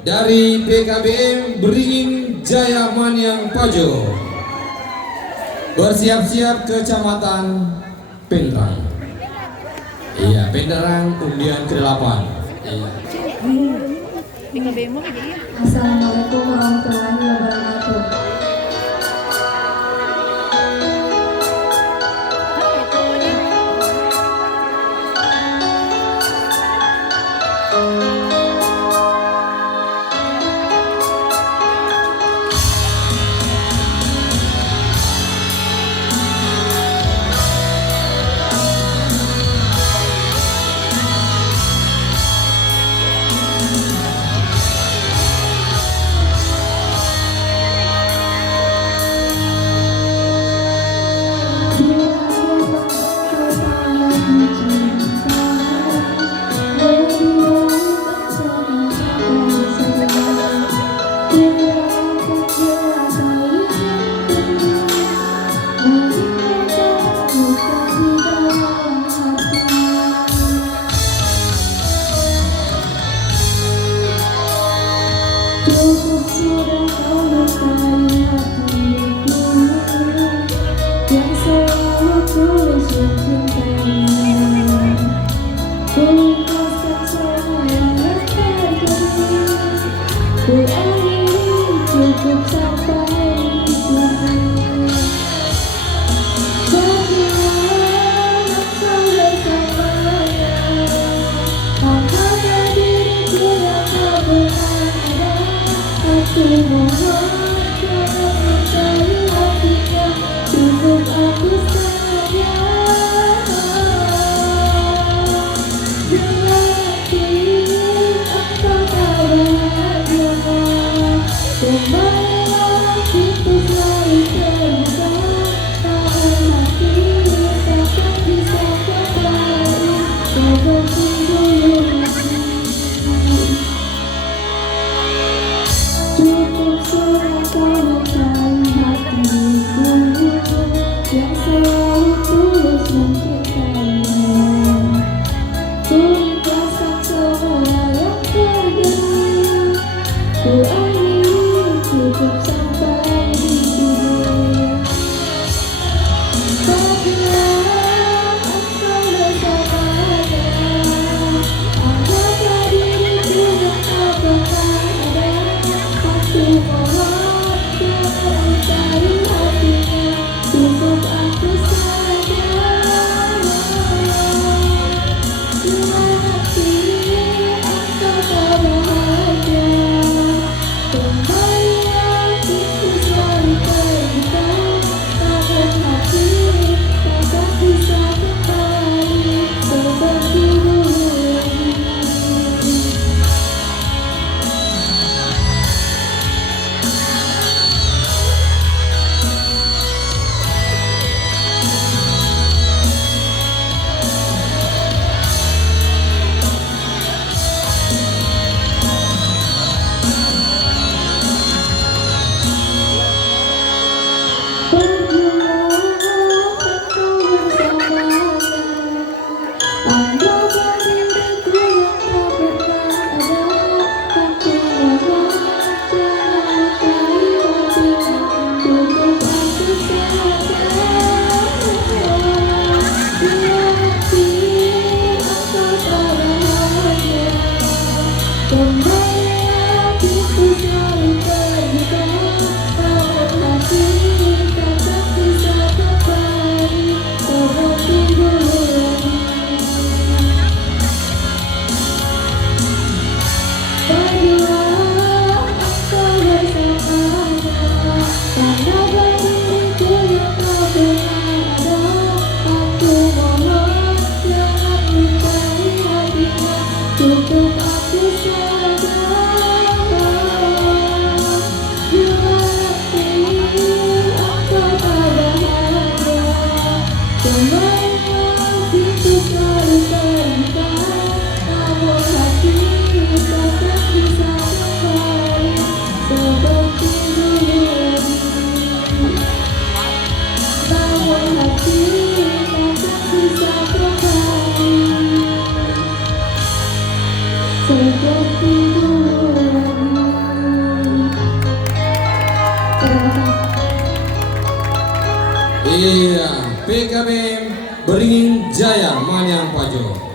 dari BKBM Beringin Jaya Maniang Pajo bersiap-siap Kecamatan Penderang. Iya, Penderang undian ke-8. Iya. Assalamualaikum warahmatullahi wabarakatuh. Cukup sudah kau lukai hatiku yang selalu tulus mencintainya. Ku ikhlaskan semua yang terjadi. Ku akhiri cukup sampai di sini. Bagaimana kau bersamanya? Hanya diriku yang tak berada. Aku mohon jangan mencari hatinya, cukup aku saja. Dengan hati engkau tak bahagia. Kembalilah pintu selalu terbuka. Namun hati takkan bisa kembali seperti dulu. Cukup sudah kau lukai hatiku yang selalu tulus mencintainya. Ku ikhlaskan semua yang terjadi. Ku akhiri cukup sampai di sini. Bila engkau bersamanya, anggaplah diriku yang tak pernah ada. Aku mohon jangan mencari hatinya, cukup aku saja. Dengan hati engkau tak bahagia. Iya, PKB Beringin Jaya Maniang Pajo.